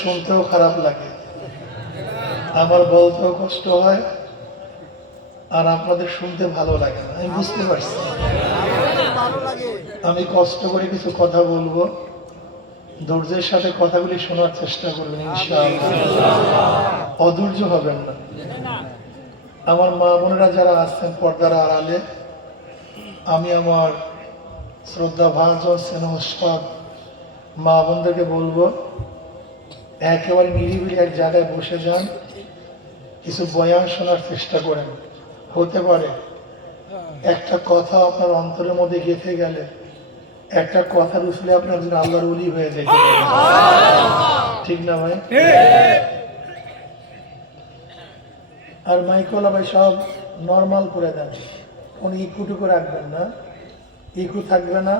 শুনতেও খারাপ লাগে, আমার বলতেও কষ্ট হয়, আর আপনাদের শুনতে ভালো লাগে না, আমি বুঝতে পারছি। আমি কষ্ট করে কিছু কথা বলবো, ধৈর্যের সাথে কথাগুলি শোনার চেষ্টা করবেন ইনশাআল্লাহ, অধৈর্য হবেন না। আমার মা বোনেরা যারা আছেন পর্দার আড়ালে, আমি আমার শ্রদ্ধা ভাজন স্নেহস্পদ মা বোনদেরকে বলবো, একেবারে নিরিবিলি এক জায়গায় বসে যান, কিছু বয়ান শোনার চেষ্টা করেন। হতে পারে একটা কথা আপনার অন্তরের মধ্যে গেঁথে গেলে, একটা কথার উঠলে আপনি একজন আল্লাহর ওলি হয়ে যেতে পারেন, ঠিক না ভাই? আর মাইকওয়ালা ভাই সব নর্মাল করে দেন, কোনো ইকুটুকু রাখবেন না, ইকু থাকবে না,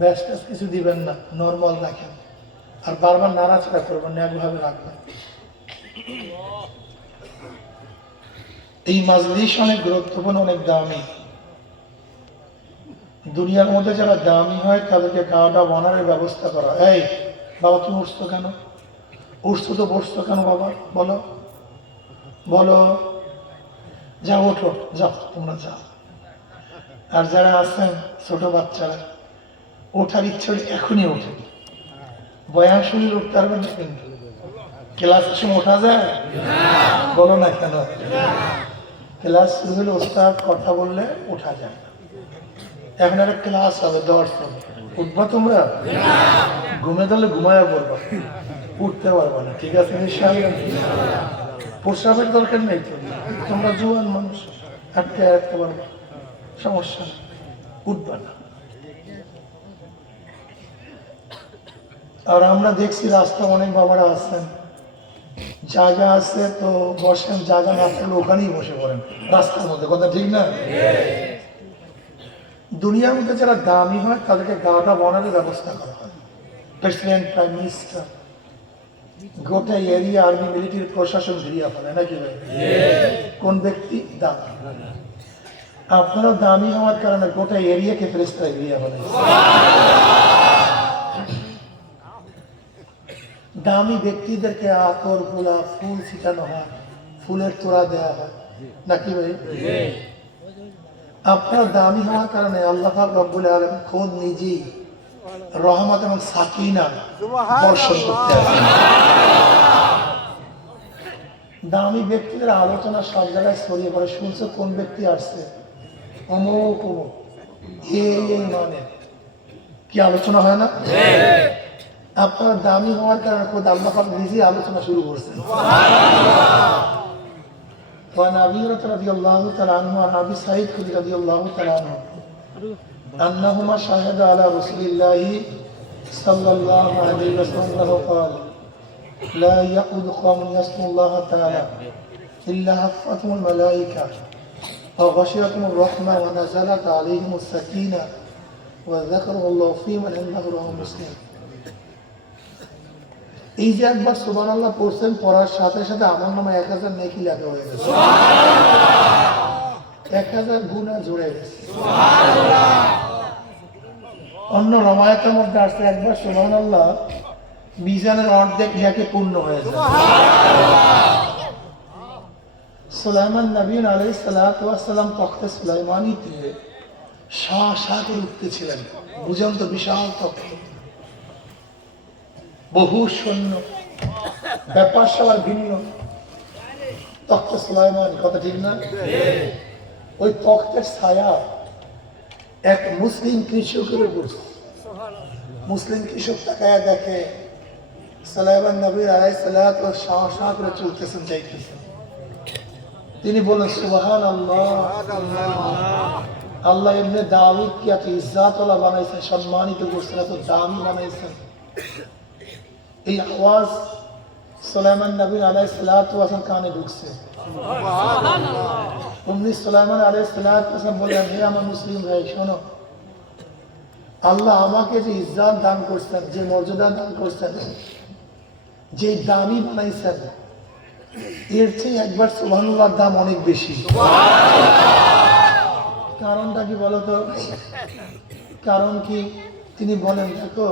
ব্যস্ত কিছু দিবেন না, নর্মাল রাখেন। আর বারবার নাড়াচাড়া করবেন না, একভাবে রাখবেন। এই মাজলিস অনেক গুরুত্বপূর্ণ, অনেক দামি। দুনিয়ার মধ্যে যারা দামি হয় তাদেরকে গাওয়া বানানোর ব্যবস্থা করা। এই বাবা, তুমি উঠছো কেন? উঠছো তো বসছো কেন বাবা? বলো বলো, যা ওঠো, যাও তোমরা যাও। আর যারা আছেন ছোট বাচ্চারা, ওঠার ইচ্ছে হলে এখনই ওঠে, বয়ান শুনলে উঠতে পারবেন না, কিন্তু ক্লাসের সময় ওঠা যায়? বলো না কেন? ক্লাস শুরু হলে ওস্তাদ কথা বললে ওঠা যায় না। এখন একটা ক্লাস হবে, দর্শন, উঠবা তোমরা? ঘুমে গেলে ঘুমায়া পড়বা, উঠতে পারবা না, ঠিক আছে? প্রস্রাবের দরকার নেই তো, তোমরা জুয়ান মানুষ, হাঁটতে হাঁটতে পারবা, সমস্যা নেই, উঠবা না। আর আমরা দেখছি রাস্তা অনেক বাবারা আছেন, জায়গা আছে তো বসেন, জায়গা না থাকলে ওখানেই বসে পড়েন রাস্তার মধ্যে, কথা ঠিক না? দুনিয়ার মধ্যে যারা দামি হয় তাদেরকে গাওয়া বানানোর ব্যবস্থা করা হয়। প্রেসিডেন্ট, প্রাইম মিনিস্টার, গোটা এরিয়া, আর্মি, মিলিটারি প্রশাসন ঘিরিয়া ফেলে, নাকি ভাই? কোন ব্যক্তি দামি? আপনারা দামি হওয়ার কারণে গোটা এরিয়াকে ফেরেশতারা ঘিরিয়া ফেলে। দামি ব্যক্তিদেরকে আতর, গোলাপ, ফুল ছিটানো হয়, ফুলের তোড়া দেওয়া হয়, নাকি ভাই? আপনার দামি হওয়ার কারণে আল্লাহ পাক রব্বুল আলামিন খোদ নিজেই রহমত এবং সাকিনা বর্ষণ করতে আসেন। দামি ব্যক্তিদের আলোচনা সব জায়গায় ছড়িয়ে পড়ে, শুনছো কোন ব্যক্তি আসছে, অমুক অমুক, এই মানে কি আলোচনা হয় না? আপনার দামি হওয়ার কারণে খোদ আল্লাহ পাক নিজেই আলোচনা শুরু করছেন। وعن أبي هريرة رضي الله تعالى عنه وعن أبي سعيد رضي الله تعالى عنه أنهما شهدا على رسول الله صلى الله عليه وسلم أنه قال لا يقعد قوم يذكرون الله تعالى إلا حفتهم الملائكة وغشيتهم الرحمة ونزلت عليهم السكينة وذكرهم الله في من عنده رواه مسلم। এই যে একবার সুবহানাল্লাহ পড়ছেন, পড়ার সাথে সাথে আমার নামে 1000 নেকি লেখা হয়ে গেছে, 1000 গুনাহ জুড়ে গেছে। অন্য রওয়ায়াতের মধ্যে আসছে একবার সুবহানাল্লাহ মিজানের অর্ধেক নেকি পূর্ণ হয়ে যায়। সুলাইমান নবী আলাইহিস সালাতু ওয়াস সালাম তখতে সুলাইমানিতে শাহ করে উঠতেছিলেন, বুঝেন তো, বিশাল তখ্ত, বহু সৈন্য, ব্যাপার সবার ভিন্ন, তখ্তে সুলাইমান, কথা ঠিক না? ওই তখ্তের ছায়া এক মুসলিম কৃষকের উপর। মুসলিম কৃষক তাকায়া দেখে সুলাইমান নবী আলাইহিস সালাতু ওয়াস সালাম শাহ করে চলতেছেন, যাইতেছেন। তিনি বলেন সুবহানাল্লাহ, আল্লাহ ইবনে দাউদ কি এত ইজ্জাতওয়ালা বানাইছেন, সম্মানিত করছেন, এত দামি বানাইছেন। এই আওয়াজ সুলাইমান নবী আলাইহিস সালাতু ওয়াস সালাম কানে ঢুকছে। সুবহানাল্লাহ। সুলাইমান আলাইহিস সালাতু ওয়াস সালাম বললেন, হে আমার মুসলিম ভাই, শোনো, আল্লাহ আমাকে যে ইজ্জত দান করছেন, যে মর্যাদা দান করছেন, যে দামি বানাইছেন, এর চেয়ে একবার সুবহানাল্লাহর দাম অনেক বেশি। কারণটা কি বলতো? কারণ কি? তিনি বলেন, দেখো,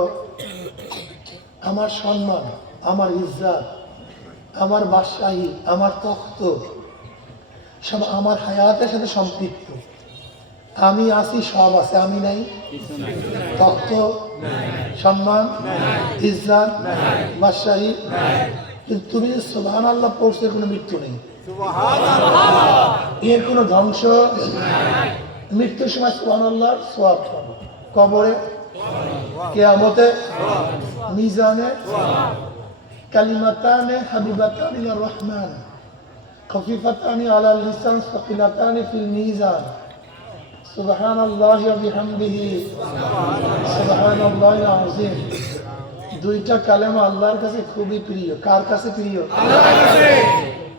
আমার সম্মান আমার ইজ্জত, আমার বাদশাহী, আমার তখ্ত সব আমার হায়াতের সাথে সম্পৃক্ত। আমি আছি, সব আছে, আমি নাই। তখ্ত, সম্মান, ইজ্জত, বাদশাহী, কিন্তু তুমি সুবহানাল্লাহ পড়ছো, কোনো মৃত্যু নেই, এর কোনো ধ্বংস। মৃত্যুর সময় সুবহানাল্লাহর সওয়াব পাবো, কবরে, কিয়ামতে, মিজানে। কালিমাতানে হাবিবাতানি ইলার রহমান খফিফাতানি আলাল লিসান সাকিলাতানি ফিল মিজান সুবহানাল্লাহি ওয়া বিহামদিহি সুবহানাল্লাহিল আযীম। দুইটা কালেমা আল্লাহর কাছে খুবই প্রিয়। কার কাছে প্রিয়? আল্লাহর কাছে।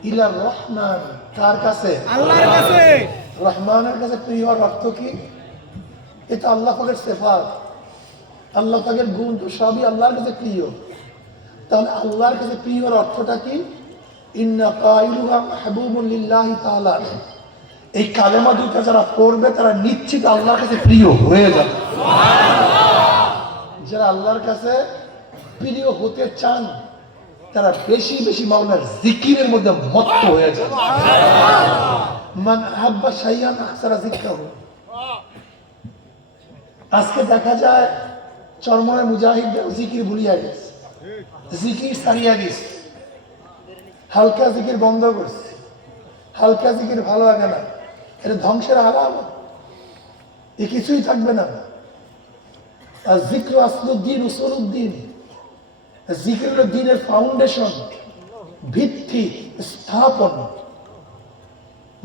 ইলার রহমান, কার কাছে? আল্লাহর কাছে। রহমানের কাছে প্রিয় হওয়ার অর্থ কি? এটা আল্লাহ পাকের সিফাত, আল্লাহ পাকের গুণ, তো সবই আল্লাহর কাছে প্রিয়। তাহলে আল্লাহর কাছে প্রিয়র অর্থটা কি? ইন্না কাইলুহা মাহবুবুন লিল্লাহি তাআলা। এই কালেমা দুইটা যারা পড়বে তারা নিশ্চিত আল্লাহর কাছে প্রিয় হয়ে যাবে। যারা আল্লাহর কাছে প্রিয় হতে চান তারা বেশি বেশি মাওলার জিকিরের মধ্যে মত্ত হয়ে যাবে। মান আহাব্বা শাইআন আকসারা যিকরাহু। আজকে দেখা যায় চরমনায় মুজাহিদদের জিকির ভুলিয়া গেছে, জিকির সারিয়া গেছে, হালকা জিকির বন্ধ করছে। হালকা জিকির ভালো লাগে না, এটা ধ্বংসের আলামত। এ কিছুই থাকবে না। আর জিক্র আসলুদ্দিন উসুলুদ্দিন। জিকির হলো দ্বীনের ফাউন্ডেশন, ভিত্তি, স্থাপন।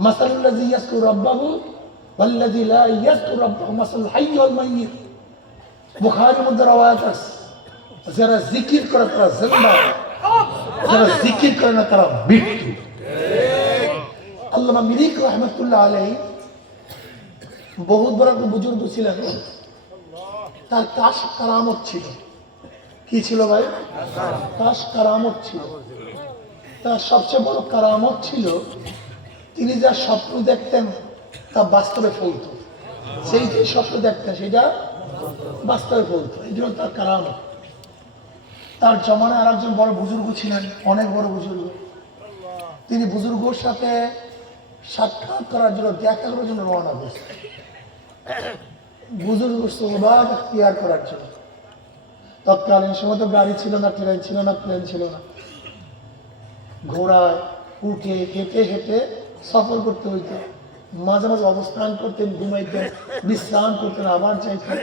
মাসালুল্লাযী ইয়াযকুরু রাব্বাহু ওয়াল্লাযী লা ইয়াযকুরু রাব্বাহু মাসালুল হাইয়্যি ওয়াল মাইয়্যিত। বুখারীর মধ্যে রওয়ায়াত আছে, যারা জিকির করে তারা জিন্দা, যারা জিকির করে না তারা মৃত্যু। আল্লামা মিরিক রহমতুল্লাহ আলাইহি বহুত বড় একটা বুজুর্গ ছিলেন। তার কাশ কারামত ছিল। কি ছিল ভাই? কাশ কারামত ছিল। তার সবচেয়ে বড় কারামত ছিল তিনি যা স্বপ্ন দেখতেন তা বাস্তবে ফলত। সেই যে স্বপ্ন দেখতেন সেটা বাস্তবে ফলত। এই জন্য তার কারামত। তার জমানায় আর একজন বড় বুজুর্গ ছিলেন, অনেক বড় বুজুর্গ। তিনি বুজুর্গর সাথে সাক্ষাৎ করার জন্য, দেখা করার জন্য রওনা করছেন। বুজুর্গ সোহবাত ইখতিয়ার করার জন্য। তৎকালীন সময় তো গাড়ি ছিল না, ট্রেন ছিল না, প্লেন ছিল না। ঘোড়ায় উঠে হেঁটে হেঁটে সফর করতে হইতো। মাঝে মাঝে অবস্থান করতেন, ঘুমাইতেন, বিশ্রাম করতেন, আবার যাইতেন।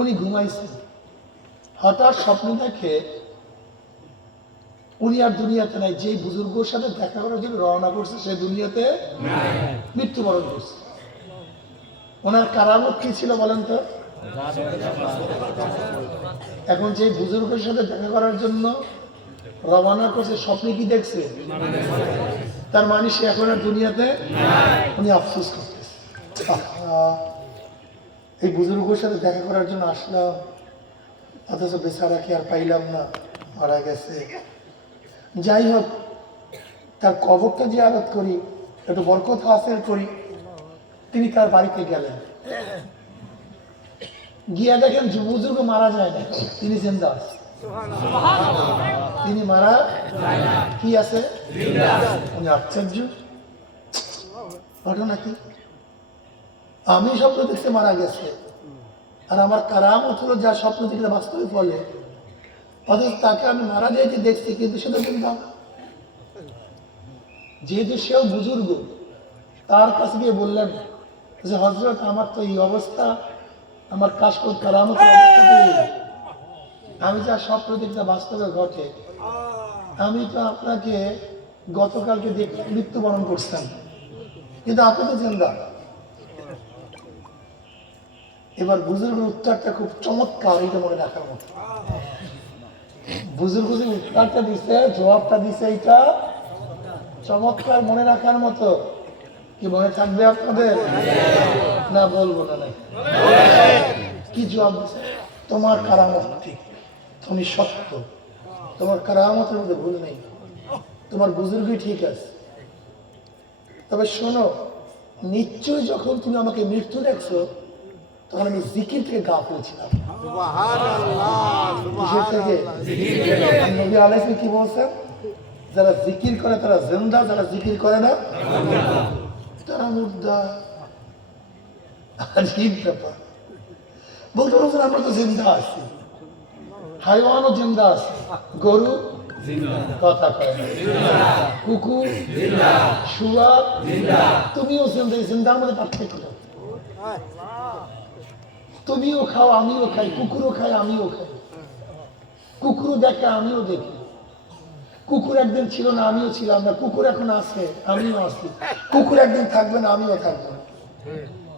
উনি ঘুমাইছেন, হঠাৎ স্বপ্ন দেখে উনি আর দুনিয়াতে নাই। যে বুজুর্গর সাথে দেখা করার জন্য রওনা করছে সে দুনিয়াতে মৃত্যুবরণ করছে। ওনার কারামত কি ছিল বলেন তো? এখন যে বুজুর্গের সাথে দেখা করার জন্য রওনা করছে, স্বপ্নে কি দেখছে? তার মানে সে এখন আর দুনিয়াতে। উনি আফসোস করতেছে, এই বুজুর্গের সাথে দেখা করার জন্য আসলাম, অথচ বেচারাকে আর পাইলাম না, মারা গেছে। যাই হোক, তার কবরটা জিয়ারত করি, একটু বরকত হাসিল করি। তিনি তার বাড়িতে গেলেন, গিয়া দেখেন বুজুর্গ মারা যায় না, তিনি জিন্দা আছে। তিনি মারা কি আছে? উনি আশ্চর্য, ঘটনা কি? আমি স্বপ্ন দেখতে মারা গেছে, আর আমার কারামত হলো যা স্বপ্ন দেখলে বাস্তবে ফলে। অথচ তাকে আমি মারা যাইতে দেখছি, কিন্তু সেটা জিন্দা। যেহেতু সেও বুজুর্গ, তার কাছে গিয়ে বললেন যে হযরত, আমার তো এই অবস্থা, আমার কাশফুল কারামতের অবস্থা, আমি যা স্বপ্ন দেখতে বাস্তবে ঘটে। আমি তো আপনাকে গতকালকে দেখে মৃত্যুবরণ করতাম, কিন্তু আপনি তো জিন্দা। এবার বুজুর্গের উত্তরটা খুব চমৎকার, এটা মনে রাখার মতো। বুজুর্গ যে উত্তরটা দিছে, জবাবটা দিছে, এটা চমৎকার, মনে রাখার মতো। কি মনে থাকবে আপনাদের? না বলবো না। কি জবাব দিছে? তোমার কারামত ঠিক, তুমি সত্য, তোমার কারামতের মধ্যে ভুল নেই, তোমার বুজুর্গই ঠিক আছে। তবে শোনো, নিশ্চয়ই যখন তুমি আমাকে মৃত্যু দেখছো, তখন আমি জিকির থেকে গাফিল ছিলাম। কিসের থেকে? নবী আলাইহিস সালাম কি বলছেন? যারা জিকির করে তারা জিন্দা, যারা জিকির করে না তারা মুর্দা। আজীব ব্যাপার। বলতে বলছেন আমরা তো জিন্দা আছি, হাইওয়ানও জিন্দা আছে, গরু কথা কয় না, কুকুর, শুয়া, তুমিও জিন্দা। জিন্দার মধ্যে পার্থক্য নেই। তুমিও খাও, আমিও খাই, কুকুরও খাই, আমিও খাই, কুকুরও দেখে, আমিও দেখি। কুকুর একদিন ছিল না, আমিও ছিলাম না। কুকুর এখন আছে, আমিও আছি। কুকুর একদিন থাকবে না, আমিও থাকবো না।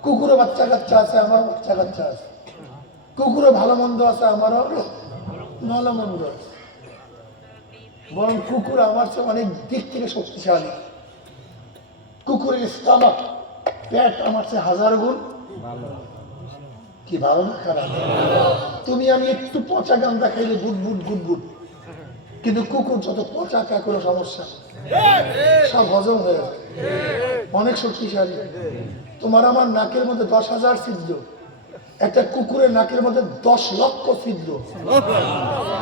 কুকুরও বাচ্চা কাচ্চা আছে, আমারও বাচ্চা কাচ্চা আছে। কুকুরও ভালো মন্দ আছে, আমারও ভালো মন্দ আছে। বরং কুকুর আমার চেয়ে অনেক দিক থেকে শক্তিশালী। কুকুরের স্টমাক, পেট আমার চেয়ে 1000 গুণ কি ভালো না খারাপ? তুমি আমি একটু পচা গান্দা খাইলে বুট বুট গুট বুট, কিন্তু কুকুর যত পচা খায় কোনো সমস্যা, সব হজম হয়ে যায়, অনেক শক্তিশালী। তোমার আমার নাকের মধ্যে 10,000 ছিদ্র, একটা কুকুরের নাকের মধ্যে 10 লক্ষ ছিদ্র।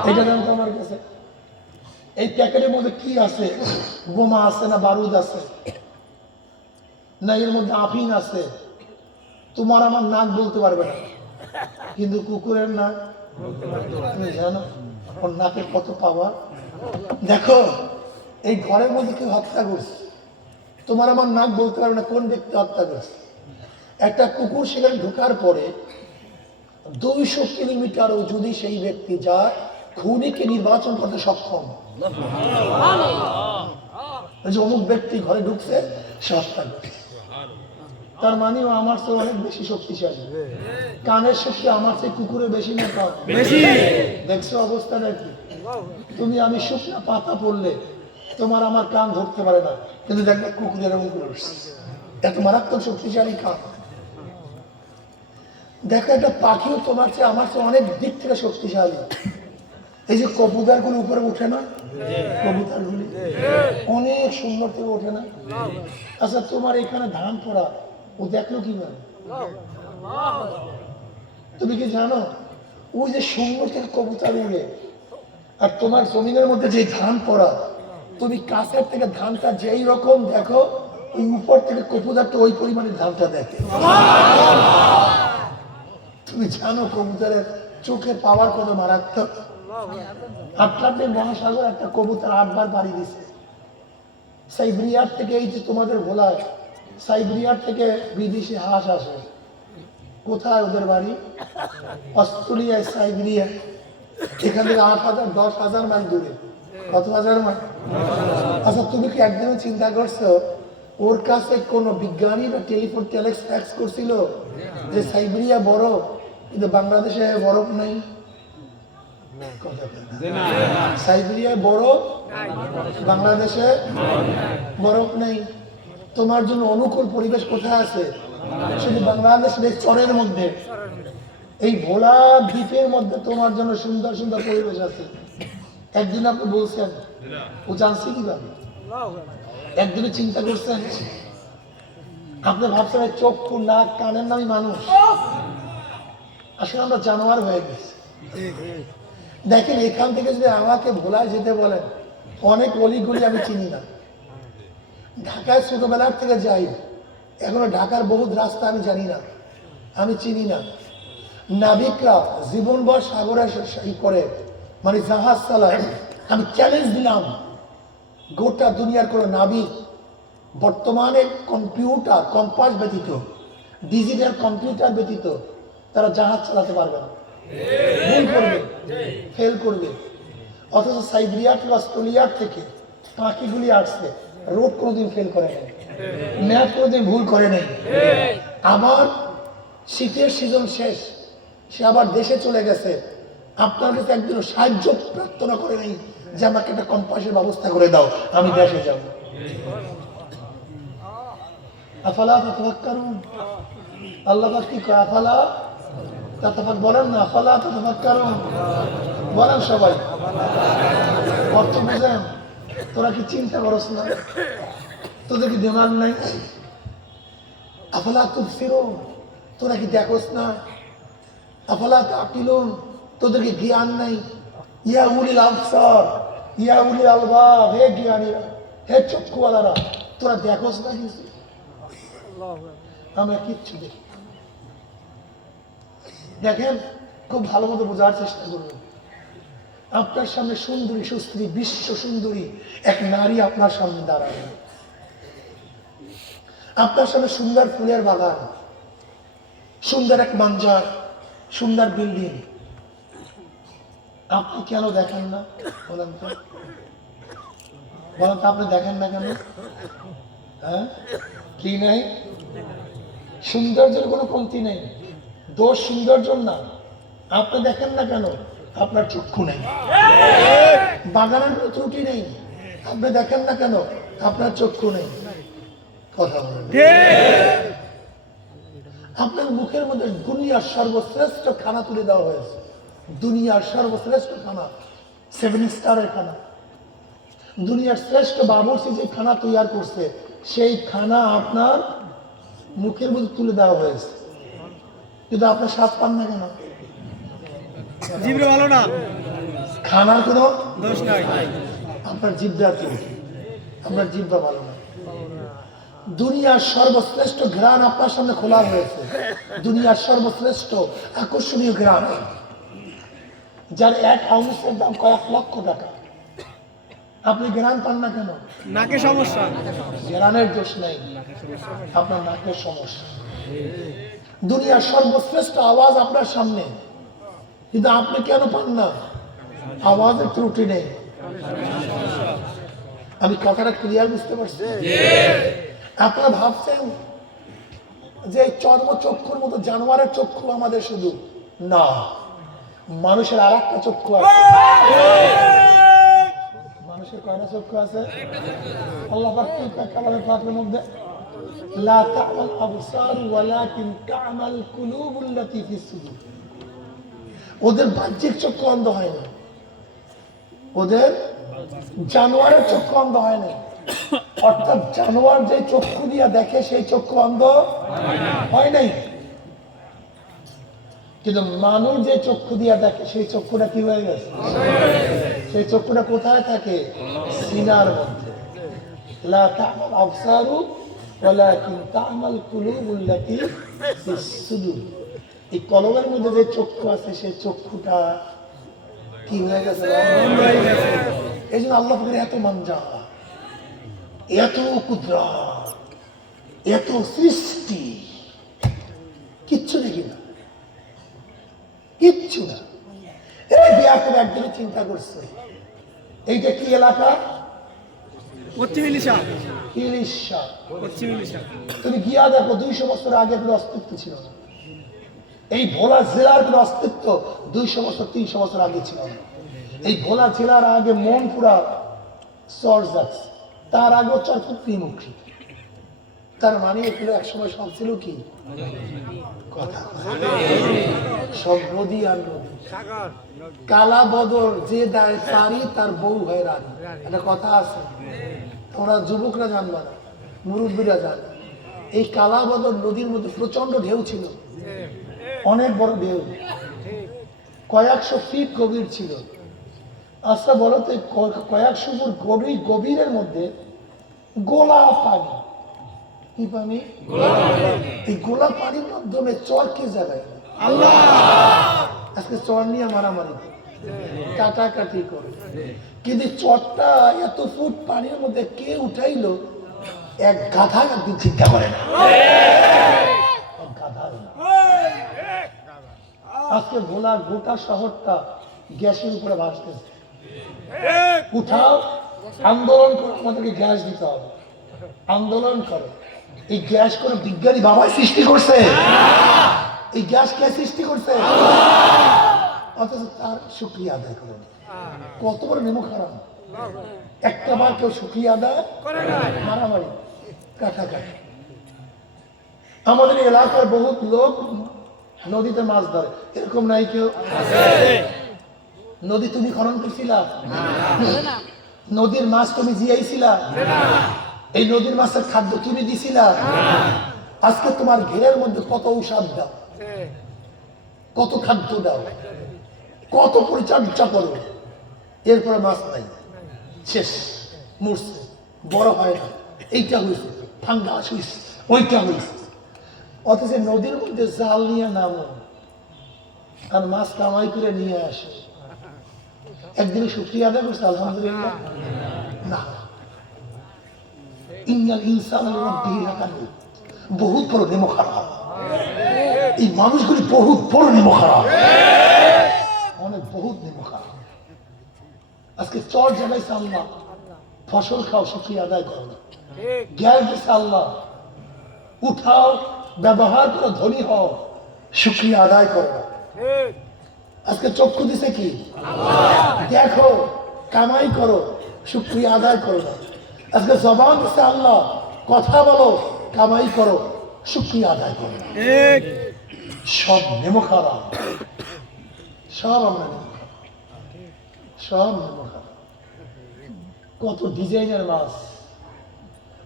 এটা জানতো আমার কাছে। এই প্যাকেটের মধ্যে কি আছে? বোমা আছে না বারুদ আছে, না এর মধ্যে আফিন আছে? তোমার আমার নাক বলতে পারবে না, কিন্তু কুকুরের নাক তুমি জানো ওর নাকে কত পাওয়ার। দেখো এই ঘরের মধ্যে কেউ হত্যা করছে, তোমার আমার নাক বলতে পারবে না কোন ব্যক্তি হত্যা করছে। একটা কুকুর সেখানে ঢোকার পরে 200 কিলোমিটারও যদি সেই ব্যক্তি যায়, খুনিকে নির্বাচন করতে সক্ষম। অমুক ব্যক্তি ঘরে ঢুকছে, সে হত্যা করছে। তার মানে আমার চেয়ে অনেক বেশি শক্তিশালী। কানের শক্তি আমার চেয়ে কুকুরের বেশি না কম? দেখছো অবস্থাটা কি? তুমি আমি শুকনা পাতা পড়লে তোমার আমার কান ধরতে পারে না, কিন্তু দেখবে কুকুরের এরকম করে উঠছে। এত মারাত্মক শক্তিশালী কান। দেখো একটা পাখিও তোমার চেয়ে আমার চেয়ে অনেক দিক থেকে শক্তিশালী। এই যে কবুতর গুলো উপরে উঠে না, কবুতর গুলি অনেক সুন্দর থেকে ওঠে না? আচ্ছা তোমার এখানে ধান পড়া ও দেখলো কিভাবে? তুমি কি জানো ওই যে সুন্দর থেকে কবুতর উড়ে, আর তোমার জমিনের মধ্যে যে ধান পড়া, তুমি কাছের থেকে ধানটা যেই রকম দেখো, ওই উপর থেকে কবুতরটা ওই পরিমাণে ধানটা দেখে। তুমি জানো কবুতরের চোখে পাওয়ার কত মারাত্মক? আটলান্টিক মহাসাগর একটা কবুতর 8 বার বাড়ি দিছে। সাইবেরিয়ার থেকে, এই যে তোমাদের ভোলায় সাইবেরিয়ার থেকে বিদেশি হাঁস আসে। কোথায় ওদের বাড়ি? অস্ট্রেলিয়ায়, সাইবেরিয়া। এখান থেকে 8,000 10,000 মাইল দূরে। কত হাজার মাইল? আচ্ছা তুমি কি একদিনও চিন্তা করছো ওর কাছে কোন বিজ্ঞানী বা টেলিফোন টেলেক্স ফ্যাক্স করছিল যে সাইবেরিয়া বরফ, কিন্তু বাংলাদেশে বরফ নাই? সাইবেরিয়ায় বরফ, বাংলাদেশে বরফ নেই। তোমার জন্য অনুকূল পরিবেশ কোথায় আছে? শুধু বাংলাদেশের এই চরের মধ্যে, এই ভোলা দ্বীপের মধ্যে তোমার জন্য সুন্দর সুন্দর পরিবেশ আছে। একদিন আপনি বলছেন ও জানছি কিভাবে? একদিনে চিন্তা করছেন? আপনি ভাবছেন চক্ষু নাক কানের নামই মানুষ? আসলে আমরা জানোয়ার হয়ে গেছি। দেখেন এখান থেকে যদি আমাকে ভোলায় যেতে বলেন, অনেক অলিগুলি আমি চিনি না। ঢাকায় ছোটবেলার থেকে যাই, এখনো ঢাকার বহুত রাস্তা আমি জানি না, আমি চিনি না। নাবিকরা জীবনভর সাগরে করে মানে জাহাজ চালায়। আমি চ্যালেঞ্জ দিলাম গোটা দুনিয়ার কোনো নাবিক বর্তমানে কম্পিউটার কম্পাস ব্যতীত, ডিজিটাল কম্পিউটার ব্যতীত তারা জাহাজ চালাতে পারবে না। ভুল করবে, ফেল করবে। অথচ সাইবেরিয়া থেকে, অস্ট্রেলিয়ার থেকে পাখিগুলি আসছে, রোড কোনোদিন ফেল করে নাই, ম্যাপ কোনোদিন ভুল করে নাই। আবার শীতের সিজন শেষ, সে আবার দেশে চলে গেছে। আপনার কাছে একদিনও সাহায্য প্রার্থনা করে নাই যে আমাকে একটা কম্পাসের ব্যবস্থা করে দাও, আমি দেশে যাব। আফালা তাতাফাক্কারুন, আল্লাহ পাক কি কয়? আফালা তাতাফাক্কারুন বলেন না, আফালা তাতাফাক্কারুন বলেন সবাই। অর্থ বুঝেন? তোরা কি চিন্তা করছ না? তোদের কি দিমাগ নাই? আফালা তুবসিরুন, তোরা কি দেখোস না আফালা তাকিলুন, তোদেরকে জ্ঞান নাই? ইয়া উলিল আবসার, ইয়া উলিল আলবাব, হে জ্ঞানীরা, হে চক্ষুওয়ালারা, তোরা দেখোস না কিছু? আমরা কিচ্ছু দেখি। দেখেন, খুব ভালো মতো বোঝার চেষ্টা করবেন। আপনার সামনে সুন্দরী সুস্ত্রী বিশ্ব সুন্দরী এক নারী আপনার সামনে দাঁড়ায়, আপনার সামনে সুন্দর ফুলের বাগান, সুন্দর এক মাঞ্জার, সুন্দর বিল্ডিং, আপনি কেন দেখেন না? বলেন তো, বলেন তো, আপনি দেখেন না কেন? হ্যাঁ, কি নাই? সৌন্দর্যের কোনো কমতি নেই, দোষ সৌন্দর্য না। আপনি দেখেন না কেন? আপনার চক্ষু নেই। বাগানের কোনো ত্রুটি নেই, আপনি দেখেন না কেন? আপনার চক্ষু নেই। কথা বলেন। আপনার মুখের মধ্যে দুনিয়ার সর্বশ্রেষ্ঠ খানা তুলে দেওয়া হয়েছে, দুনিয়ার সর্বশ্রেষ্ঠ খানা, 7 স্টারের খানা, দুনিয়ার শ্রেষ্ঠ বাবুর্চি যে খানা তৈরি করছে, সেই খানা আপনার মুখের মধ্যে তুলে দেওয়া হয়েছে, কিন্তু আপনার স্বাদ পান না কেন? জিভে ভালো না, খানার কোনো দোষ নাই, আপনার জিহ্বার ত্রুটি, আপনার জিহ্বা ভালো না। দুনিয়ার সর্বশ্রেষ্ঠ ঘ্রাণ আপনার সামনে খোলা হয়েছে, দুনিয়ার সর্বশ্রেষ্ঠ আকর্ষণীয় ঘ্রাণ, যার 1 আউন্সের দাম কয়েক লক্ষ টাকা। আপনি ঘ্রাণ পান না কেন? নাকে সমস্যা, ঘ্রাণের দোষ নেই, আপনার নাকের সমস্যা। দুনিয়ার সর্বশ্রেষ্ঠ আওয়াজ আপনার সামনে, কিন্তু আপনি কেন পান না? আওয়াজের ত্রুটি নেই। আমি কথাটা ক্লিয়ার বুঝতে পারছি? আপনারা ভাবছেন যে চর্ম চক্ষুর মতো জানোয়ারের চক্ষু আমাদের, শুধু না, মানুষের আর একটা চক্ষু আছে। মানুষের কয়টা চক্ষু আছে? আল্লাহ পাক কালামের পাকের মধ্যে লা তা'মাল আবসার ওয়ালাকিন তা'মাল কুলুবুল্লাতী ফিস সুদূর। ওদের বাহ্যিক চক্ষু অন্ধ হয় না, ওদের জানোয়ারের চক্ষু অন্ধ হয় না। অর্থাৎ জানোয়ার যে চক্ষু দিয়া দেখে সেই চক্ষু অন্ধ হয় নাই, কিন্তু মানুষ যে চক্ষু দিয়া দেখে সেই চক্ষুটা কি হয়ে গেছে? সেই চক্ষুটা কোথায় থাকে? সিনার মধ্যে। লা তা'মাল আবসারু ওয়ালাকিন তা'মাল কুলুবুল্লাতী ফিস সুদূর। এই কলমের মধ্যে যে চক্ষু আছে সেই চক্ষুটা কি হয়ে গেছে? এই জন্য আল্লাহ পাকের এত মানজা, এত কুদরত, এত সৃষ্টি, কিচ্ছু দেখি না, কিচ্ছু না। এই বিয়া করে একদিনে চিন্তা করছে, এইটা কি এলাকা? পশ্চিম ইলিশা, ইলিশা। পশ্চিম ইলিশা। তুমি গিয়া দেখো 200 বছর আগে কোনো অস্তিত্ব ছিল না। এই ভোলা জেলার কোনো অস্তিত্ব 200 বছর 300 বছর আগে ছিল না। এই ভোলা জেলার আগে মনপুরা চর যাচ্ছে, তার আগেও চরপুত্রীমুখী। তার মানে এগুলো একসময় সব ছিল কি? কথা সব নদী আর নদী। কালা বদর যে দেয় সারি তার বউ হয় রানী, একটা কথা আছে, তোমরা যুবকরা জানবা না, মুরব্বীরা জানে। এই কালা বদর নদীর মধ্যে প্রচন্ড ঢেউ ছিল, অনেক বড় ঢেউ, কয়েকশো ফিট গভীর ছিল। আচ্ছা বলো তো, কয়েকশো ফুট গভীরের মধ্যে গোলা পানি, কি পানি? এই গোলা পানির মাধ্যমে চর কে জায়গায়? আল্লাহ। আজকে চর নিয়ে মারামারি, কাটাকাটি করে, কিন্তু চরটা এত ফুট পানির মধ্যে কে উঠাইলো? এক গাধা একদিন চিন্তা করে না, গাধা। আজকে ভোলা গোটা শহরটা গ্যাসের উপরে ভাসতেছে। উঠাও, আন্দোলন করে, আমাদেরকে গ্যাস দিতে হবে, আন্দোলন করো। এই গ্যাস করে বিজ্ঞানী বাবাই সৃষ্টি করছে, এই গ্যাস কে সৃষ্টি করছে? অথচ তার শুকরিয়া আদায় করেন। কত বড় নেমো খারাপ, একটা বার কেউ শুকরিয়া আদায় করে না, মারামারি, কাটাকাটি। আমাদের এলাকার বহুত লোক নদীতে মাছ ধরে, এরকম নাই কেউ? নদী তুমি খনন করছিলা? নদীর মাছ তুমি জিয়াইছিলা? এই নদীর মাছের খাদ্য তুমি দিছিলা? আজকে তোমার ঘেরের মধ্যে কত ঔষধ দাও, কত খাদ্য দাও, কত পরিচর্যা করো, এরপরে মাছ নাই, শেষ, মরছে, বড় হয় না, এইটা হয়েছে, ফাঙ্গাস হয়েছে, ওইটা হয়েছে। অথচ নদীর মধ্যে জাল নিয়ে নামো আর মাছ কামাই করে নিয়ে আসে, একদিন শুকরিয়া আদায় করছে আলহামদুলিল্লাহ? না। ইন্নাল ইনসানা লিরাব্বিহি লাকানুত, বহুত বড় নেমো খারাপ। এই মানুষগুলি বহুত বড় নেমো খারাপ, অনেক বহুত নেমো খারাপ। আজকে চর জ্বালাইছে আল্লাহ, ফসল খাও, শুকরিয়া আদায় করো না। জ্ঞান দিছে আল্লাহ, উঠাও, ব্যবহার করো, ধনী হও, শুকরিয়া আদায় করো না। আজকে চক্ষু দিছে কি? দেখো, কামাই করো, শুকরিয়া আদায় করো না। আজকে জবান দিছে আল্লাহ, কথা বলো, কামাই করো, শুকরিয়া আদায় করো না। সব নেমো খারাপ, সব আমরা নেমো খারাপ, সব নেমো খারাপ। কত ডিজাইনের মাছ,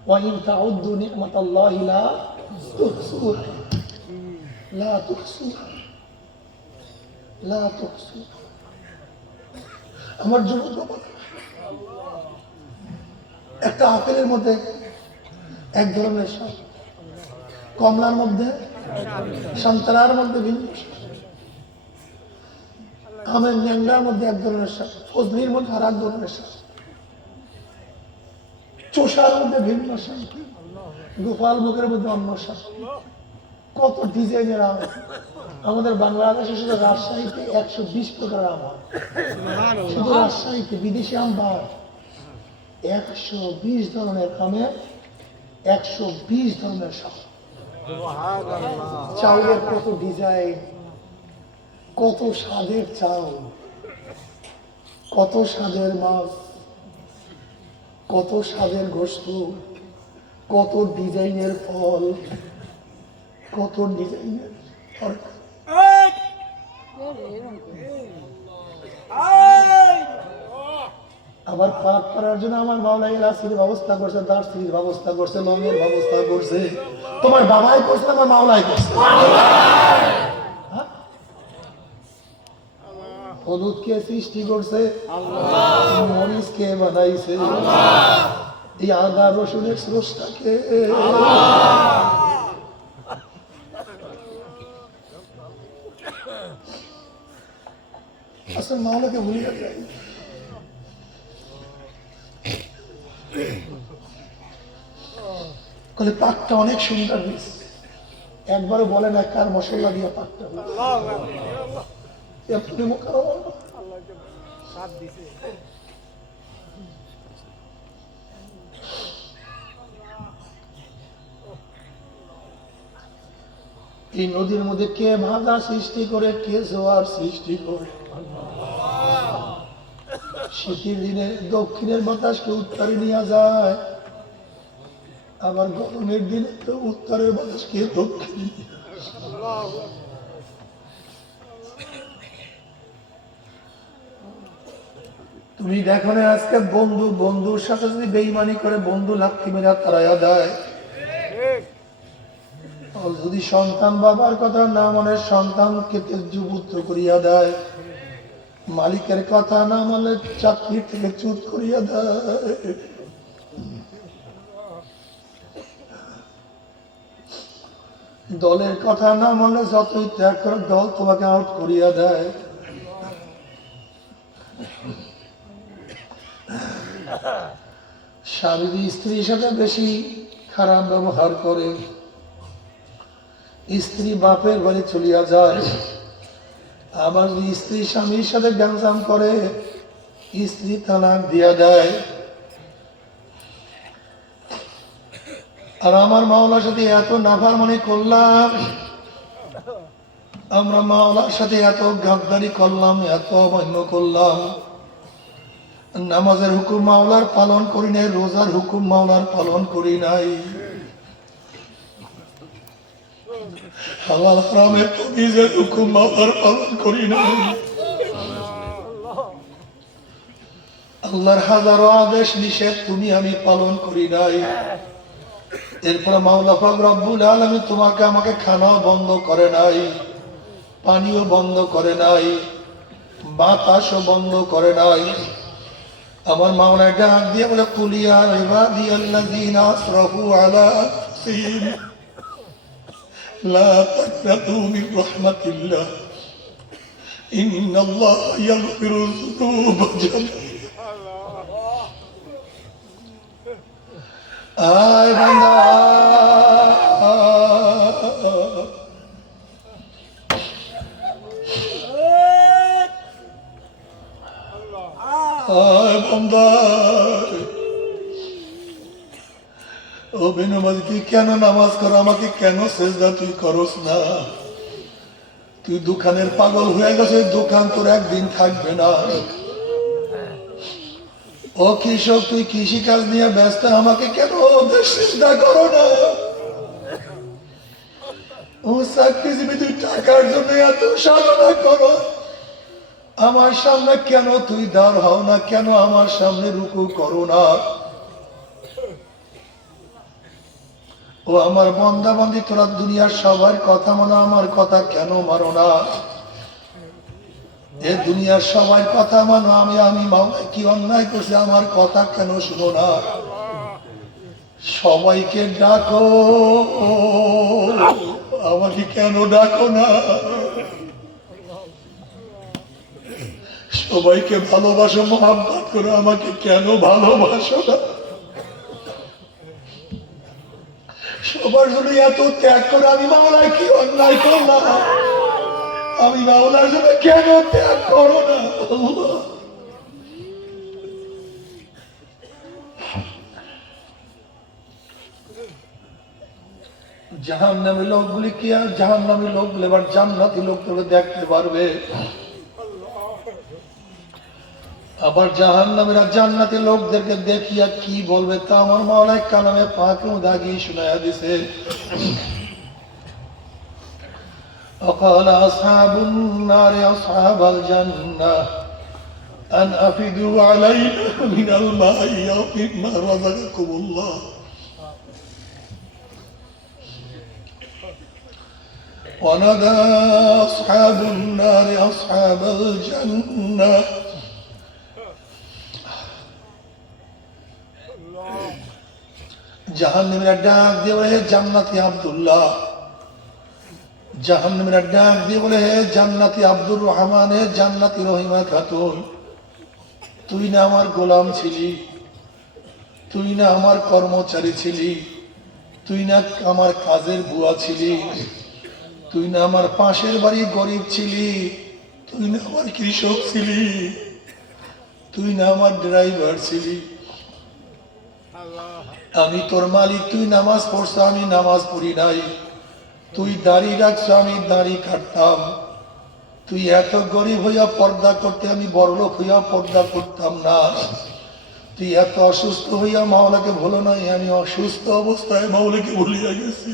ওয়াইন তাউদ্দু নি'মাতাল্লাহি লা তুহসুহা, লা তুহসুহা, লা তুহসুহা। আমার যুবক, একটা আপেলের মধ্যে এক ধরনের স্বাদ, কমলার মধ্যে, সন্তরার মধ্যে ভিন্ন স্বাদ, আমের ন্যাংরার মধ্যে এক ধরনের স্বাদ, ফজলির মধ্যে আর এক ধরনের স্বাদ, চোষার মধ্যে ভিন্ন স্বাদ, গোপাল মুখের মধ্যে অন্য স্বাদ। কত ডিজাইনের আম। আমাদের বাংলাদেশে শুধু রাজশাহীতে 120 প্রকার আম হয়, শুধু রাজশাহীতে। বিদেশি আম বার 120 ধরনের আমের 120 ধরনের স্বাদ। চাউলের কত ডিজাইন, কত স্বাদের চাউল, কত স্বাদের মাছ, কত স্বাদের গোশত, কত ডিজাইনের ফল, কত ডিজাইনের তরকারি। আবার পাক করার জন্য আমার মাওলা এলাচির ব্যবস্থা করছে, দারচিনির ব্যবস্থা করছে, লংয়ের ব্যবস্থা করছে। তোমার বাবাই করছে, আমার মাওলাই করছে। হলুদ কে সৃষ্টি করছে? মরিচ কে বানাইছে? এই আদা রসুনের স্রষ্টাকে। আসলে মাওলাকে ভুলে যাই। বলে পাকটা অনেক সুন্দর হয়েছে, একবারও বলে না কার মশলা দিয়ে পাকটা এই নদীর মধ্যে কে ভাঙা সৃষ্টি করে, কে জোয়ার সৃষ্টি করে। শীতের দিনে দক্ষিণের বাতাসকে উত্তরে নিয়ে যায়, আবার গরমের দিনে তো উত্তরের বাতাসকে দক্ষিণে নিয়ে যায়। তুমি দেখো না আজকে বন্ধু বন্ধুর সাথে যদি বেইমানি করে, বন্ধু লাথি মেরা তারাইয়া দেয়। যদি সন্তান বাবার কথা না মানে সন্তানকে তেজপুত্র করিয়া দেয়। মালিকের কথা না মানে চাকরি থেকে চ্যুত করিয়া দেয়। দলের কথা না মানে যতই ত্যাগ করে দল তোমাকে আউট করিয়া দেয়। স্বামী স্ত্রীর সাথে বেশি খারাপ ব্যবহার করে, স্ত্রী বাপের বাড়ি চলিয়া যায়। আবার স্ত্রী স্বামীর সাথে গ্যাঞ্জাম করে, স্ত্রী তালাক দিয়া দেয়। আর আমার মাওলার সাথে এত নাফরমানি করলাম, আমরা মাওলার সাথে এত গাদ্দারি করলাম, এত অমান্য করলাম। নামাজের হুকুম মাওলার পালন করি নাই, রোজার হুকুম মাওলার পালন করি নাই, হালাল হারামের তাবিজের হুকুম মাওলার পালন করি নাই। আল্লাহর হাজারো আদেশ নিষেধ তুমি আমি পালন করি নাই। এরপরে মাওলা পাক রব্বুল আলামিন তোমাকে আমাকে খানা বন্ধ করে নাই। পানিও বন্ধ করে নাই, বাতাসও বন্ধ করে নাই। আমার মাওলা ডাক দিয়ে বলে, কুলিয়া ইবাদিয়াল্লাযীনা আসরাফু আলা আনফুসিহিম লা তাকনাতু মির রাহমাতিল্লাহ ইন্নাল্লাহা ইয়াগফিরুয যুনুবা জামিআ। আয় বান্দা, আয় বান্দা, ও বেনামাজ তুই কেন নামাজ কর, আমাকে কেন সেজদা তুই করস না? তুই দোকানের পাগল হয়ে গেছে, দোকান তোর একদিন থাকবে না। ও কৃষক, তুই কৃষি কাজ নিয়ে ব্যস্ত, আমাকে কেন ওদের চিন্তা করো না? ও চাকরিজীবী, তুই টাকার জন্য এত সাধনা করো, আমার সামনে কেন তুই দাঁড় হও না? কেন আমার সামনে রুকু করো না? ও আমার বন্দা বান্দি, তোরা দুনিয়ার সবার কথা মানো, আমার কথা কেন মানো না? এ দুনিয়ার সবাই কথা মানো, আমি মাওলা কি অন্যায় করছি, আমার কথা কেন শুনো না? সবাইকে ডাকো, আমাকে কেন ডাকো না? সবাইকে ভালোবাসো, মহাব্বত করো, আমাকে কেন ভালোবাসো না? সবার জন্য এত ত্যাগ করে, আমি মাওলায় কি অন্যায় করলাম? আমি মাওলার জন্য কেন ত্যাগ করো না? জাহান্নামী লোকগুলি কি আর জাহান্নামী লোকগুলি এবার জান্নাতি লোকগুলো দেখতে পারবে? আবার জাহান্নামীরা জান্নাতি লোকদেরকে দেখিয়া কি বলবে তা আমার মাওলায় কালামে পাকে দাগিয়ে শুনাইয়া দিছে। وقال أصحاب النار أصحاب الجنة أن أفيدوا علينا من الماء أو مما رزقكم الله ونادى أصحاب النار أصحاب الجنة জাহান্নামীরা ডাক দিয়ে বলে, হে জান্নাতি আব্দুল্লাহ। জাহান্নামীরা ডাক দিয়ে বলে, হে জান্নাতি আব্দুর রহমান, হে জান্নাতি রহিমা খাতুন, তুই না আমার গোলাম ছিলি, তুই না আমার কর্মচারী ছিলি, তুই না আমার কাজের বুয়া ছিলি, তুই না আমার পাশের বাড়ি গরিব ছিলি, তুই না আমার কৃষক ছিলি, তুই না আমার ড্রাইভার ছিলি। আমি তোর মালিক, তুই নামাজ পড়ছ, আমি নামাজ পড়ি নাই। তুই দাড়ি রাখছ, আমি দাড়ি কাটতাম। তুই এত গরিব হইয়া পর্দা করতে, আমি বড়লোক হইয়া পর্দা করতাম না। তুই এত অসুস্থ হইয়া মাওলাকে ভুলো নাই, আমি অসুস্থ অবস্থায় মাওলাকে ভুলিয়া গেছি।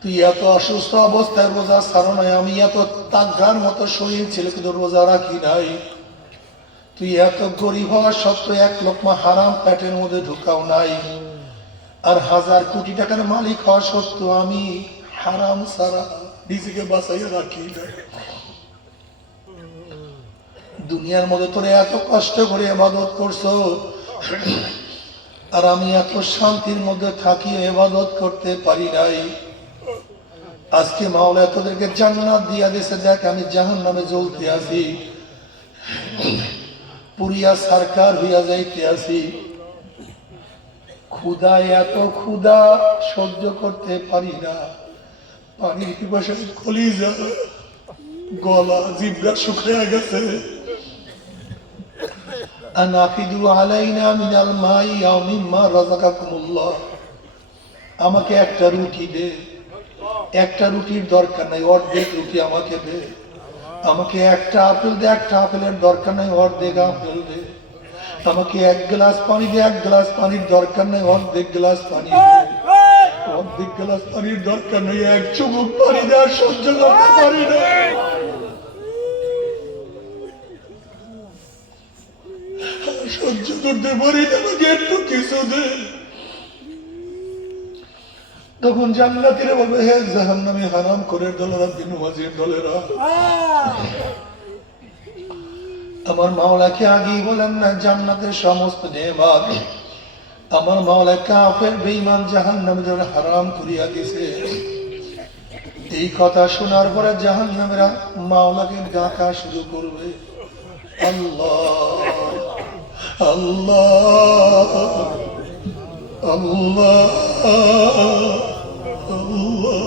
তুই এত অসুস্থ অবস্থায় রোজা ছাড়ো নাই, আমি এত তাগড়ার মতো শরীর ছিল কিন্তু রোজা রাখি নাই। তুই এত গরিব হওয়া সত্ত্বেও এক লোকমা হারাম পেটের মধ্যে ঢুকাও নাই। আর 1000 কোটি টাকার মালিক হওয়া সত্ত্বেও আমি হারাম ছাড়া নিজেকে বাঁচাইয়া রাখি নাই। দুনিয়ার মধ্যে তোরে এত কষ্ট করে ইবাদত করছো, আর আমি এত শান্তির মধ্যে থাকি ইবাদত করতে পারি নাই। আজকে মাওলা তোদেরকে জান্নাত দিয়া দিয়েছে, দেখ আমি জাহান্নামে জ্বলতে আছি, পুরিয়া সরকার হইয়া যাইতে আছি। ক্ষুধা, এত ক্ষুধা সহ্য করতে পারি না। পানির পিপাসায় কলিজা, গলা, জিহ্বা শুকিয়ে গেছে। আনাফিদু আলাইনা মিনাল মাই আও মিম্মা রাযাকাকুমুল্লাহ, আমাকে একটা রুটি দে। একটা রুটির দরকার নাই, অর্ধেক রুটি আমাকে দে। আমাকে একটা আপেল দে, একটা আপেলের দরকার নাই, অর্ধেক আপেল দে। আমাকে 1 গ্লাস পানি দে, 1 গ্লাস পানির দরকার নাই, অর্ধেক গ্লাস পানি দে। অর্ধেক গ্লাস পানির দরকার নেই, 1 চুমুক পানি দে, আর সহ্য করতে পারি না। সহ্য করতে পারি না, আমাকে একটু কিছু দে। তখন জান্নাতীরা বলবে, হে জাহান্নামী হারাম করে দলেরা, বিনুমাজির দলেরা, আমার মাওলাকে আগেই বলেন না জান্নাতের সমস্ত নেয়ামত আমার মাওলা কাফের বেঈমান জাহান্নামীদের হারাম করিয়া দিয়েছে। এই কথা শোনার পরে জাহান্নামীরা মাওলাকে ডাকা শুরু করবে, আল্লাহ আল্লাহ আল্লাহ আল্লাহ।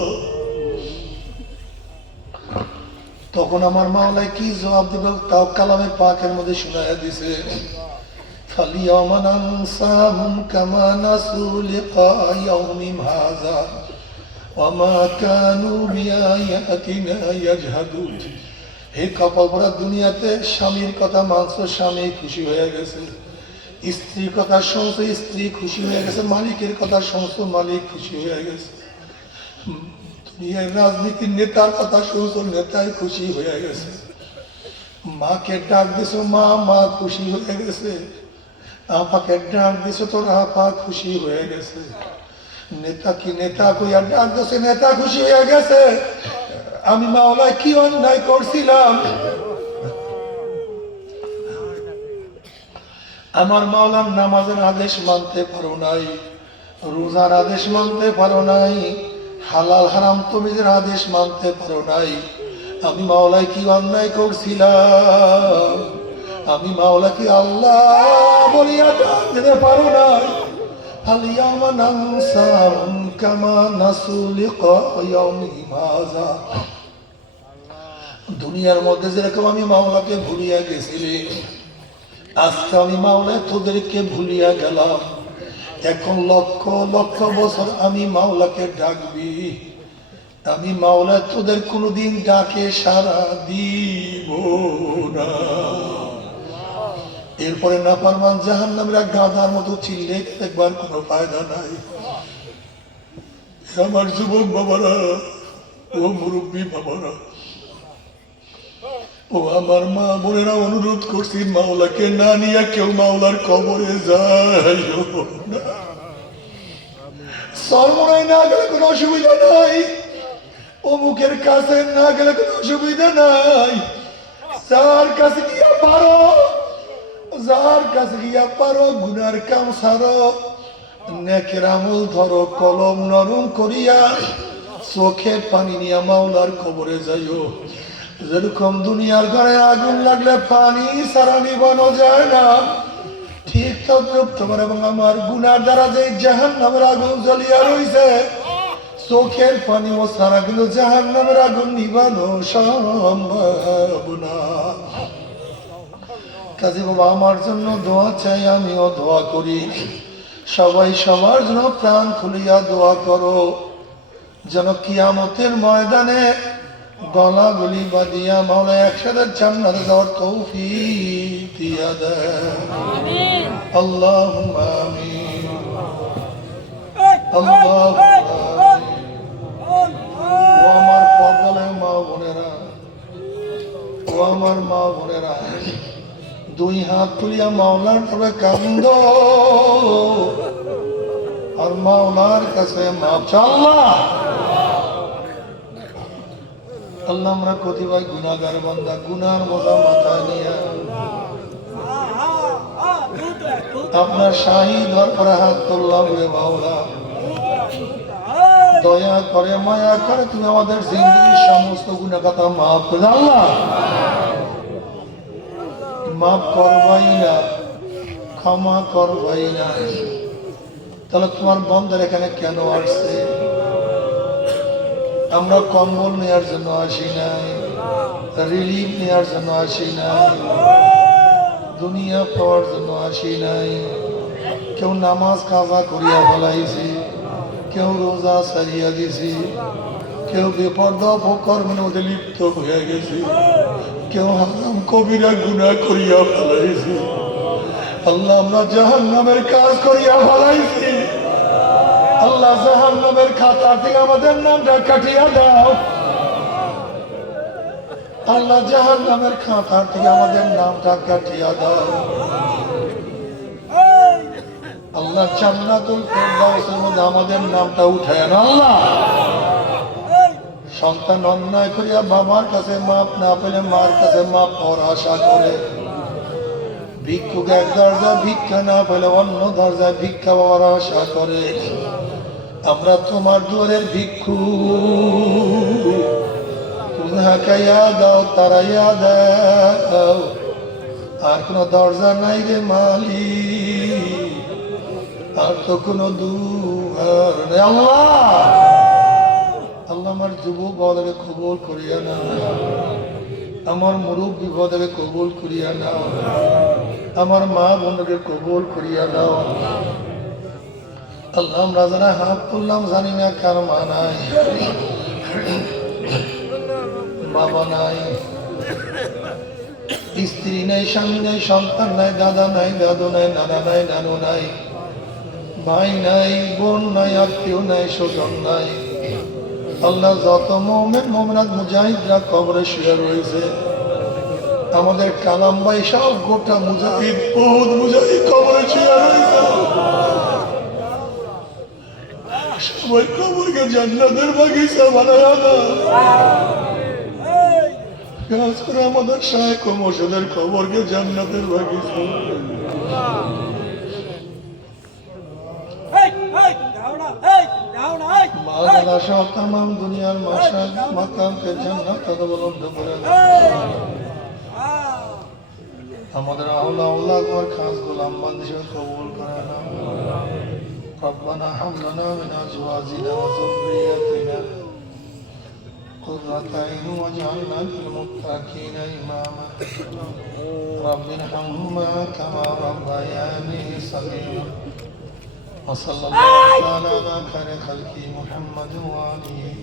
তখন আমার মাওলায় কি জবাব দিবে তাও কালামে পাকের মধ্যে শোনায়া দিছে, ফালিয়াওমা নানসাহুম কামা নাসু লিকা ইয়াউমিম হাযা ওয়া মা কানু বিআয়াতিনা ইয়াজহাদুন। হে কপাল পরা দুনিয়াতে স্বামীর কথা মানছো, স্বামী খুশি হয়ে গেছে, স্ত্রীর কথা শুনছো, স্ত্রী খুশি হয়ে গেছে, মালিকের কথা শুনছো, মালিক খুশি হয়ে গেছে, দুনিয়ার রাজনীতির নেতার কথা শুনছো, নেতাই খুশি হয়ে গেছে, মাকে ডাক দিছো, মা মা খুশি হয়ে গেছে, আপাকে ডাক দিছো, তোর আপা খুশি হয়ে গেছে, নেতা কি নেতা কইয়া ডাক দিছে, নেতা খুশি হয়ে গেছে। আমি মাওলায় কি অন্যায় করছিলাম? আমার মাওলার নামাজের আদেশ মানতে পারো নাই, রোজার আদেশ মানতে পারো নাই, হালাল হারাম তমিজের আদেশ মানতে পারো নাই। আমি মাওলায় কি অন্যায় করছিলাম? আমি মাওলা কি আল্লাহ বলিয়া ডাক দিতে পারো নাই? আলিয়ামা নানসাহুম কামা নাসু লিকা ইয়াউমিহিম হাযা। দুনিয়ার মধ্যে যেরকম আমি মাওলাকে ভুলিয়া গেছিলি, আজকে আমি মাওলা তোদেরকে ভুলিয়া গেলাম। এখন লক্ষ লক্ষ বছর আমি মাওলাকে ডাকবি, আমি মাওলা তোদের কোনোদিন ডাকে সাড়া দিব না। এরপরে নাফরমান জাহান্নামীরা গাধার মতো চিল্লে দেখবার কোনো ফায়দা নাই। আমার যুবক বাবারা, ও মুরব্বী বাবারা, ও আমার মা বোনেরা, অনুরোধ করছি মাওলাকে না নিয়ে কেউ মাওলার কবরে যায় না। সরমরায় না গেলে কোনো অসুবিধা নাই, অমুকের কাছে না গেলে কোনো অসুবিধা নাই। যার কাছে গিয়া পারো, যার কাছে গিয়া পারো, গুনার কাম সারো, নেকের আমল ধরো, কলম নরম করিয়া চোখে পানি নিয়া মাওলার কবরে যাইও। যেরকম দুনিয়ার ঘরে আগুন লাগলে পানি সারা নিবানো যায় না, ঠিক তদ্রুপ তোমার এবং আমার গুনার দ্বারা যে জাহান্নামের আগুন জ্বলিয়া রইছে, চোখের পানি ও সারা কিন্তু জাহান্নামের আগুন নিবানো সম্ভব না। কাজে বাবা আমার জন্য দোয়া চাই, আমিও দোয়া করি, সবাই সবার জন্য প্রাণ খুলিয়া দোয়া করো, যেন কিয়ামতের ময়দানে গলা গলি বাঁধিয়া মাওলা একসাথে জান্নাতে যাওয়ার তৌফিক দিয়া দেয়। আল্লাহুম্মা আমিন, আল্লাহুম্মা আমিন। ও আমার পর্দালে মা বোনেরা, ও আমার মা বোনেরা, দুই হাত তুলিয়া মাওলার তবে কান্দ আর মাওলার কাছে মাপ চাও। আল্লাহ আল্লাহ আমরা কতিপয় গুনাহগার বান্দা, গুনার বোঝা মাথায় নিয়ে আপনার শাহী দরবারে হাত তুললাম রে মাওলা, দয়া করে মায়া করে তুমি আমাদের জিন্দেগির সমস্ত গুনাহ কথা মাফ করে। আল্লাহ মাফ করবাই না, ক্ষমা করবাই না, তাহলে তোমার বন্ধের এখানে কেন আসছে? আমরা কম্বল নেওয়ার জন্য আসি নাই, রিলিফ নেওয়ার জন্য আসি নাই, দুনিয়া পাওয়ার জন্য আসি নাই। কেউ নামাজ কাজা করিয়া ফেলাইছি, কেউ রোজা সারিয়া দিছি, কেউ বেপর্দা অপকর্মের মধ্যে লিপ্ত হয়ে গেছি, কেউ হারাম কবিরা গুনাহ করিয়া ফেলাইছি। আল্লাহ আমরা জাহান্নামের কাজ করিয়া ফেলাইছি। আল্লাহ জাহান্নামের খাতা থেকে আমাদের নামটা কাটিয়া দাও। আল্লাহ জাহান্নামের খাতা থেকে আমাদের নামটা কাটিয়া দাও। আল্লাহ জান্নাতুল ফেরদাউসের মধ্যে আমাদের নামটা উঠায় না আল্লাহ। সন্তান অন্যায় করিয়া বাবার কাছে মাপ না পেলে মার কাছে মাপ পাওয়ার আশা করে, ভিক্ষুক এক দরজায় ভিক্ষা না পেলে অন্য দরজায় ভিক্ষা পাওয়ার আশা করে, আমরা তোমার দুয়ারের ভিক্ষু, হাকাইয়া দাও তারাইয়া দাও, আর কোন দরজা নাই রে মালিক, আর তো কোনো দুয়ার নেই আল্লাহ। আল্লাহ আমার যুবক বদলে কবুল করিয়া না, আমার মুরব্বী বদলে কবুল করিয়া নাও, আমার মা বোনকে কবুল করিয়া দাও আল্লাহ। আমরা যারা হাত তুললাম জানি না কার মা নাই, বাবা নাই, স্ত্রী নাই, স্বামী নাই, সন্তান নাই, দাদা নাই, দাদু নাই, নানা নাই, নানু নাই, ভাই নাই, বোন নাই, আত্মীয় নাই, স্বজন নাই আল্লাহ। যত মুমিন মুমিনাত মুজাহিদরা কবরে শুয়ে রয়েছে, আমাদের কালাম ভাই সব গোটা মুজাহিদ বহুত মুজাহিদ কবরে শুয়ে রয়েছে, সবাই কবরকে জান্নাতের বাগিচা বানায়া দাও। কাজ করে আমাদের শায়েখ ও মুর্শিদের কবরকে জান্নাতের বাগিচা। মাদালা সহ তামাম দুনিয়ার মাশাল মাকামকে জান্নাত অবলম্বন করে আমাদের আওলা তোমার খাস গোলাম বান্দিকে কবুল করে নাও। ربنا هب لنا من ازواجنا وذرياتنا قرة عين واجعلنا للمتقين اماما رب ارحمهما كما ربياني صغيرا وصلى الله تعالى على خير خلقه محمد وآله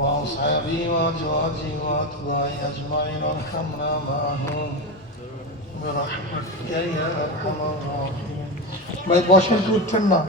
وأصحابه وأزواجه وأتباعه أجمعين وارحمنا معهم برحمتك يا أرحم الراحمين। ভাই বসে উঠছেন না।